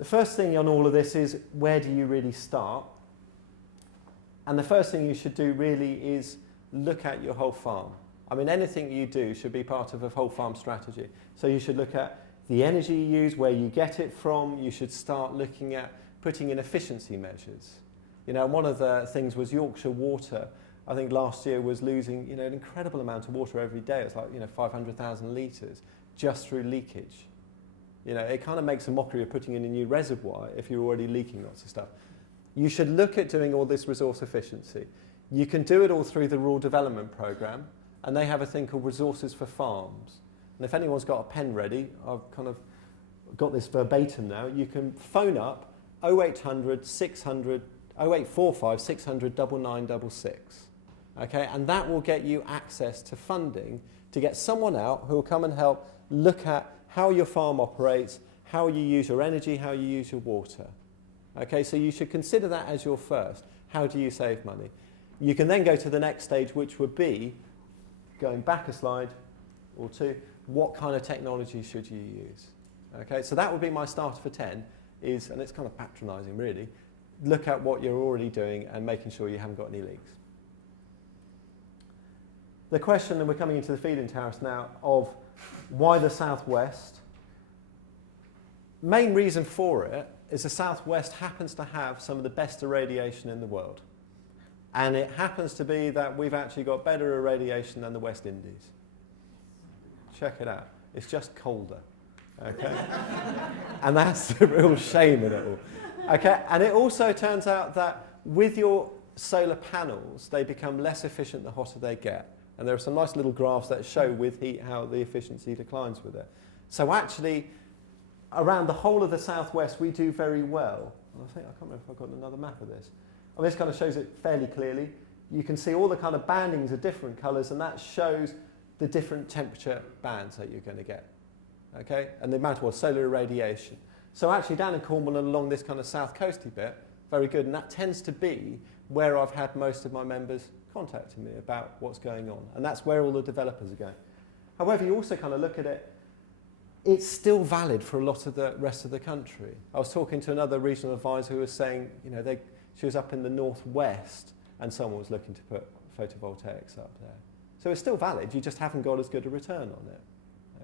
The first thing on all of this is, where do you really start? And the first thing you should do really is look at your whole farm. I mean, anything you do should be part of a whole farm strategy. So you should look at the energy you use, where you get it from. You should start looking at putting in efficiency measures. You know, one of the things was Yorkshire Water, I think last year, was losing, you know, an incredible amount of water every day. It's like, you know, 500,000 litres just through leakage. You know, it kind of makes a mockery of putting in a new reservoir if you're already leaking lots of stuff. You should look at doing all this resource efficiency. You can do it all through the Rural Development Programme, and they have a thing called Resources for Farms. And if anyone's got a pen ready, I've kind of got this verbatim now, you can phone up 0800 600 0845 600 9966. Okay, and that will get you access to funding to get someone out who will come and help look at how your farm operates, how you use your energy, how you use your water. Okay, so you should consider that as your first. How do you save money? You can then go to the next stage, which would be, going back a slide or two, what kind of technology should you use? Okay, so that would be my starter for 10, is, and it's kind of patronising really, look at what you're already doing and making sure you haven't got any leaks. The question, and we're coming into the feed-in tariffs now, of why the South West? Main reason for it is the South West happens to have some of the best irradiation in the world. And it happens to be that we've actually got better irradiation than the West Indies. Check it out. It's just colder. Okay? And that's the real shame in it all. Okay? And it also turns out that with your solar panels, they become less efficient the hotter they get. And there are some nice little graphs that show with heat how the efficiency declines with it. So actually, around the whole of the Southwest, we do very well. I can't remember if I've got another map of this. Well, this kind of shows it fairly clearly. You can see all the kind of bandings are different colours, and that shows the different temperature bands that you're going to get. Okay? And the amount of solar irradiation. So actually down in Cornwall and along this kind of south coasty bit, very good. And that tends to be where I've had most of my members contacting me about what's going on. And that's where all the developers are going. However, you also kind of look at it, it's still valid for a lot of the rest of the country. I was talking to another regional advisor who was saying, you know, she was up in the northwest and someone was looking to put photovoltaics up there. So it's still valid, you just haven't got as good a return on it.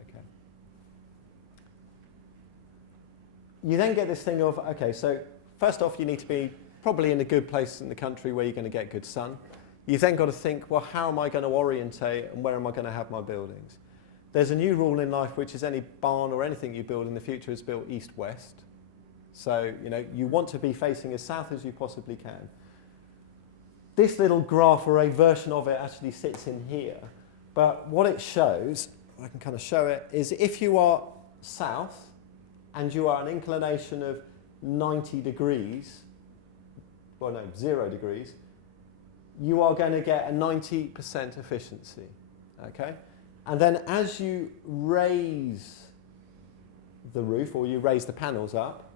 Okay. You then get this thing of, okay, so first off, you need to be probably in a good place in the country where you're going to get good sun. You've then got to think, well, how am I going to orientate and where am I going to have my buildings? There's a new rule in life, which is any barn or anything you build in the future is built east-west. So, you know, you want to be facing as south as you possibly can. This little graph, or a version of it, actually sits in here. But what it shows, I can kind of show it, is if you are south and you are an inclination of 90 degrees, well, no, 0 degrees, you are going to get a 90% efficiency. Okay? And then as you raise the roof, or you raise the panels up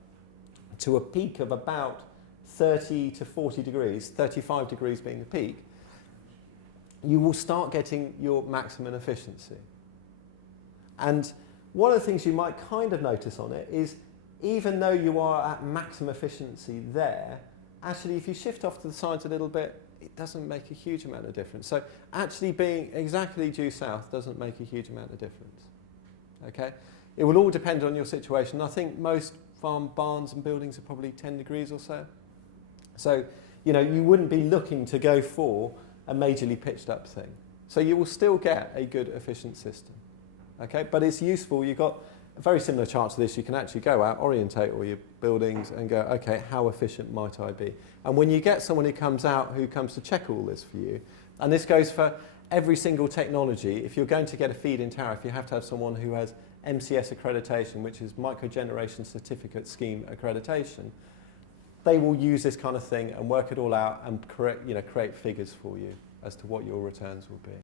to a peak of about 30 to 40 degrees, 35 degrees being the peak, you will start getting your maximum efficiency. And one of the things you might kind of notice on it is, even though you are at maximum efficiency there, actually if you shift off to the sides a little bit, it doesn't make a huge amount of difference. So actually being exactly due south doesn't make a huge amount of difference. Okay? It will all depend on your situation. I think most farm barns and buildings are probably 10 degrees or so. So, you know, you wouldn't be looking to go for a majorly pitched up thing. So you will still get a good efficient system. Okay? But it's useful. You've got a very similar chart to this. You can actually go out, orientate all your buildings and go, okay, how efficient might I be? And when you get someone who comes out who comes to check all this for you, and this goes for every single technology, if you're going to get a feed-in tariff, you have to have someone who has MCS accreditation, which is Microgeneration Certificate Scheme accreditation. They will use this kind of thing and work it all out and create figures for you as to what your returns will be.